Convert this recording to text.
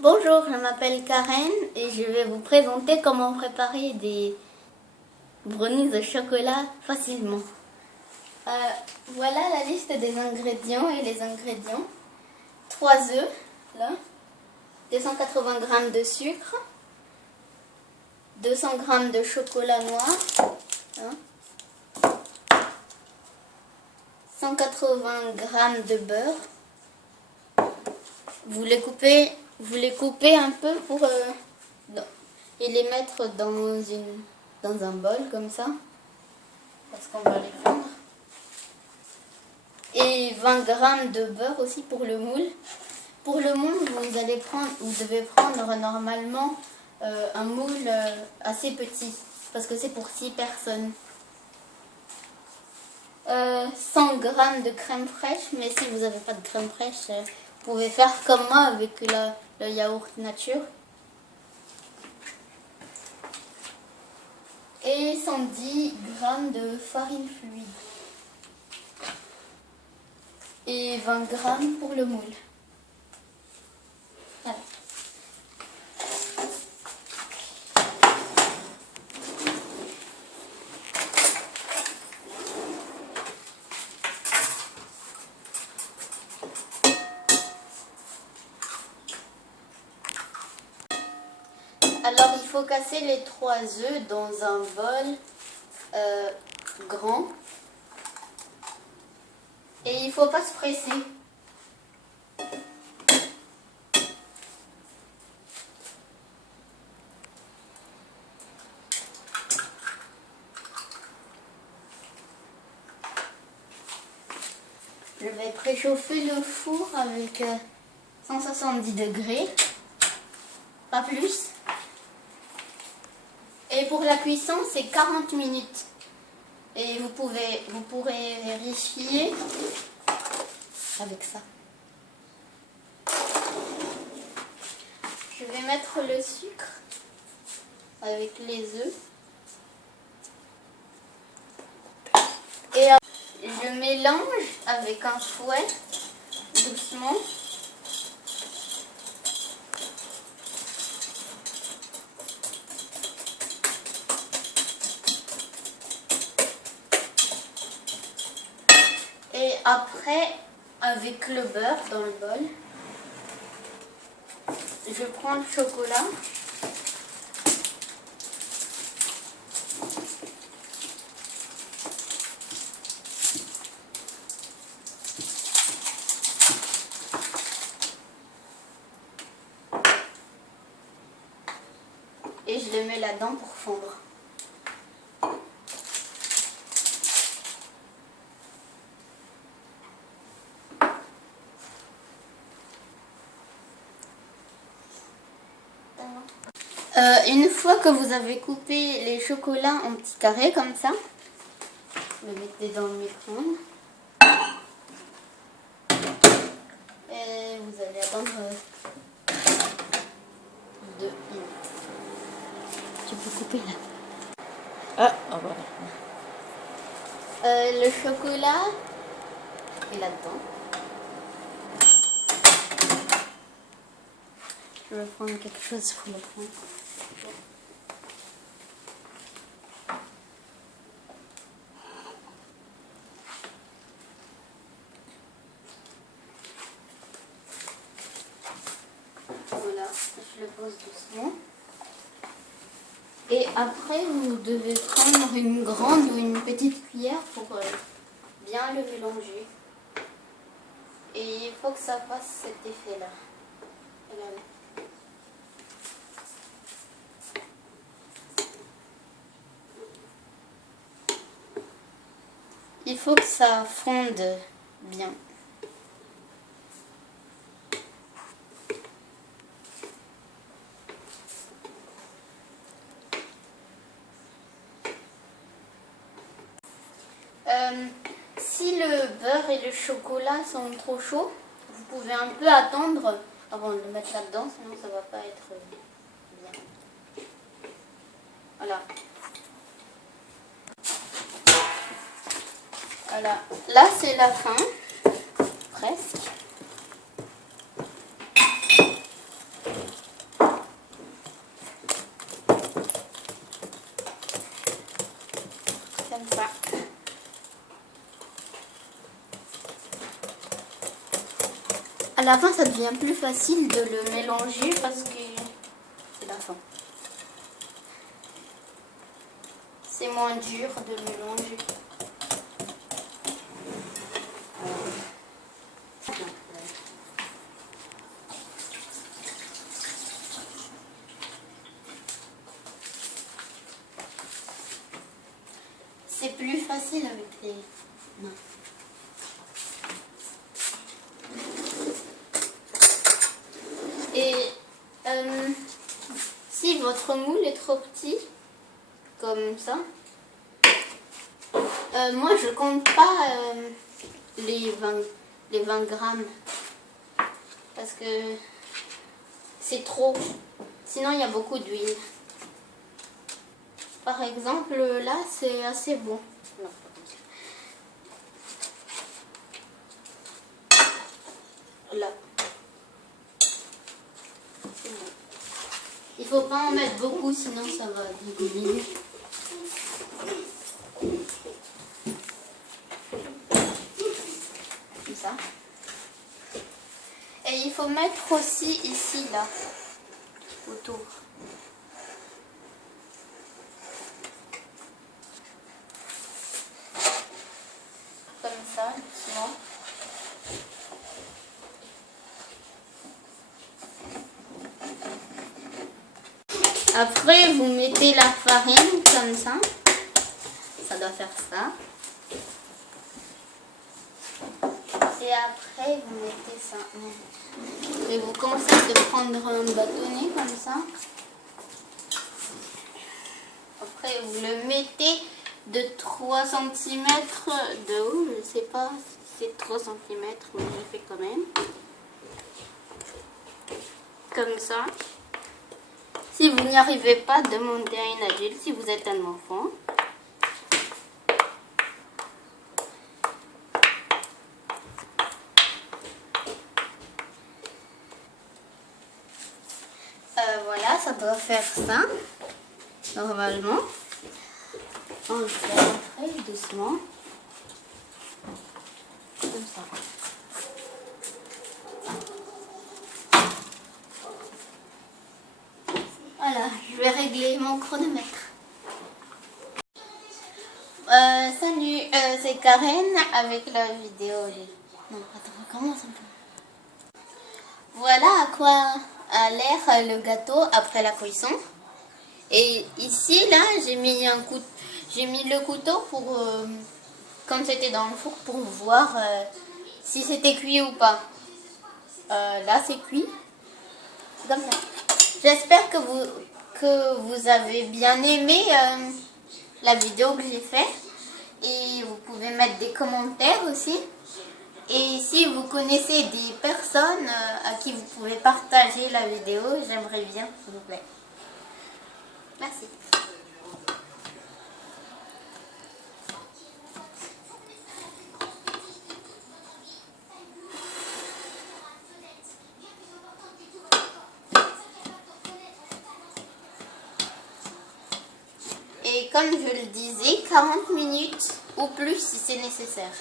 Bonjour, je m'appelle Karen et je vais vous présenter comment préparer des brownies au chocolat facilement. Voilà la liste des ingrédients et les ingrédients. 3 œufs, là, 280 g de sucre, 200 g de chocolat noir, hein, 180 g de beurre. Vous les coupez un peu pour et les mettre dans un bol comme ça, parce qu'on va les fondre. Et 20 g de beurre aussi pour le moule. Pour le moule, vous devez prendre normalement un moule assez petit, parce que c'est pour 6 personnes. 100 g de crème fraîche, mais si vous n'avez pas de crème fraîche, vous pouvez faire comme moi avec le yaourt nature. Et 110 g de farine fluide. Et 20 g pour le moule. Voilà. Alors il faut casser les 3 œufs dans un bol grand. Et il ne faut pas se presser. Je vais préchauffer le four avec 170 degrés, pas plus. Et pour la cuisson, c'est 40 minutes. Et vous pourrez vérifier avec ça. Je vais mettre le sucre avec les œufs. Et je mélange avec un fouet doucement. Et après, avec le beurre dans le bol, je prends le chocolat. Et je le mets là-dedans pour fondre. Une fois que vous avez coupé les chocolats en petits carrés comme ça, vous le mettez dans le micro-ondes. Et vous allez attendre 2 minutes. Tu peux couper là. Ah, voilà. Le chocolat est là-dedans. Je vais prendre quelque chose pour le prendre. Voilà, je le pose doucement. Et après, vous devez prendre une grande ou une petite cuillère pour bien le mélanger. Et il faut que ça fasse cet effet-là. Regardez. Il faut que ça fonde bien. Si le beurre et le chocolat sont trop chauds, vous pouvez un peu attendre avant de le mettre là-dedans, sinon ça va pas être bien. Voilà. Voilà. Là c'est la fin, presque. la fin, ça devient plus facile de le mélanger parce que c'est la fin. C'est moins dur de mélanger. C'est plus facile avec les mains. Et si votre moule est trop petit, comme ça, moi je compte pas les 20 grammes parce que c'est trop. Sinon il y a beaucoup d'huile. Par exemple, là, c'est assez bon. Là. C'est bon. Il faut pas en mettre beaucoup, sinon ça va dégouiner. Comme ça. Et il faut mettre aussi ici, là, autour. Comme ça, doucement. Après, vous mettez la farine comme ça. Ça doit faire ça. Et après, vous mettez ça. Et vous commencez de prendre un bâtonnet comme ça. Après, vous le mettez de 3 cm de haut. Je ne sais pas si c'est 3 cm, mais je fais quand même. Comme ça. Si vous n'y arrivez pas, demandez à une adulte si vous êtes un enfant. Voilà, ça doit faire ça, normalement. On le fait rentrer doucement. Comme ça. Voilà, je vais régler mon chronomètre. Salut, c'est Karen avec la vidéo. Non, attends, on recommence un peu. Voilà à quoi a l'air le gâteau après la cuisson. Et ici, là, j'ai mis le couteau pour, comme c'était dans le four, pour voir si c'était cuit ou pas. Là, c'est cuit. C'est comme ça. J'espère que vous avez bien aimé la vidéo que j'ai faite. Et vous pouvez mettre des commentaires aussi. Et si vous connaissez des personnes à qui vous pouvez partager la vidéo, j'aimerais bien, s'il vous plaît. Merci. Et comme je le disais, 40 minutes ou plus si c'est nécessaire.